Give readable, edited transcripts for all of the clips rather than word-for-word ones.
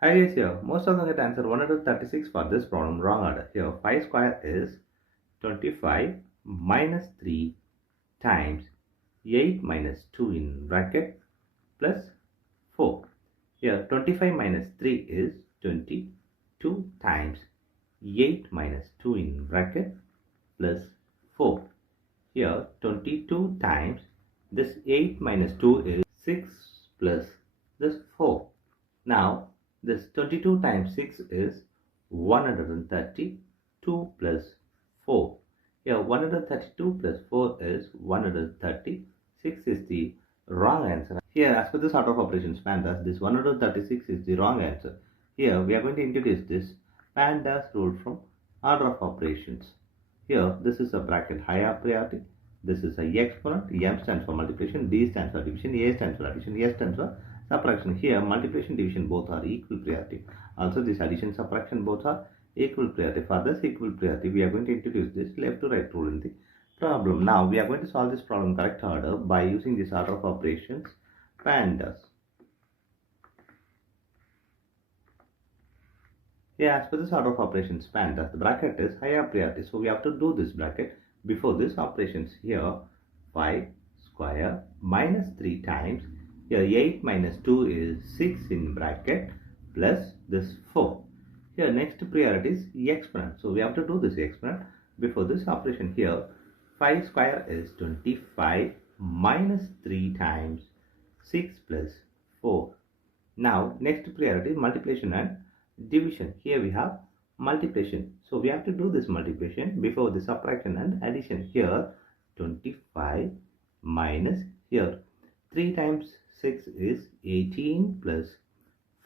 Hi guys, here. Most of them get answer 136 for this problem. Wrong order. Here 5 square is 25 minus 3 times 8 minus 2 in bracket plus 4. Here 25 minus 3 is 22 times 8 minus 2 in bracket plus 4. Here 22 times this 8 minus 2 is 6 plus this 4. Now this 22 times 6 is 132 plus 4. Here 132 plus 4 is 136 is the wrong answer. Here as per this order of operations PEMDAS, this 136 is the wrong answer. Here we are going to introduce this PEMDAS rule from order of operations. Here this is a bracket higher priority. This is a exponent. M stands for multiplication, D stands for division, A stands for addition, S stands for subtraction. Here multiplication division both are equal priority. Also this addition subtraction both are equal priority. For this equal priority we are going to introduce this left to right rule in the problem. Now we are going to solve this problem correct order by using this order of operations PEMDAS. Here as per this order of operations PEMDAS, the bracket is higher priority, so we have to do this bracket before this operations. Here 5 square minus 3 times, here 8 minus 2 is 6 in bracket plus this 4. Here next priority is exponent, so we have to do this exponent before this operation. Here 5 square is 25 minus 3 times 6 plus 4. Now next priority is multiplication and division. Here we have multiplication, so we have to do this multiplication before the subtraction and addition. Here 25 minus, here 3 times 6 is 18 plus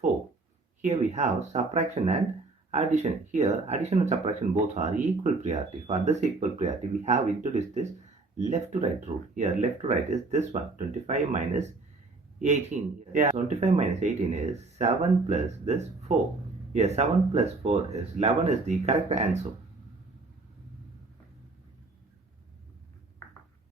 4. Here we have subtraction and addition. Here addition and subtraction both are equal priority. For this equal priority we have introduced this left to right rule. Here left to right is this one, 25 minus 18. Yeah, 25 minus 18 is 7 plus this 4. Here 7 plus 4 is 11 is the correct answer.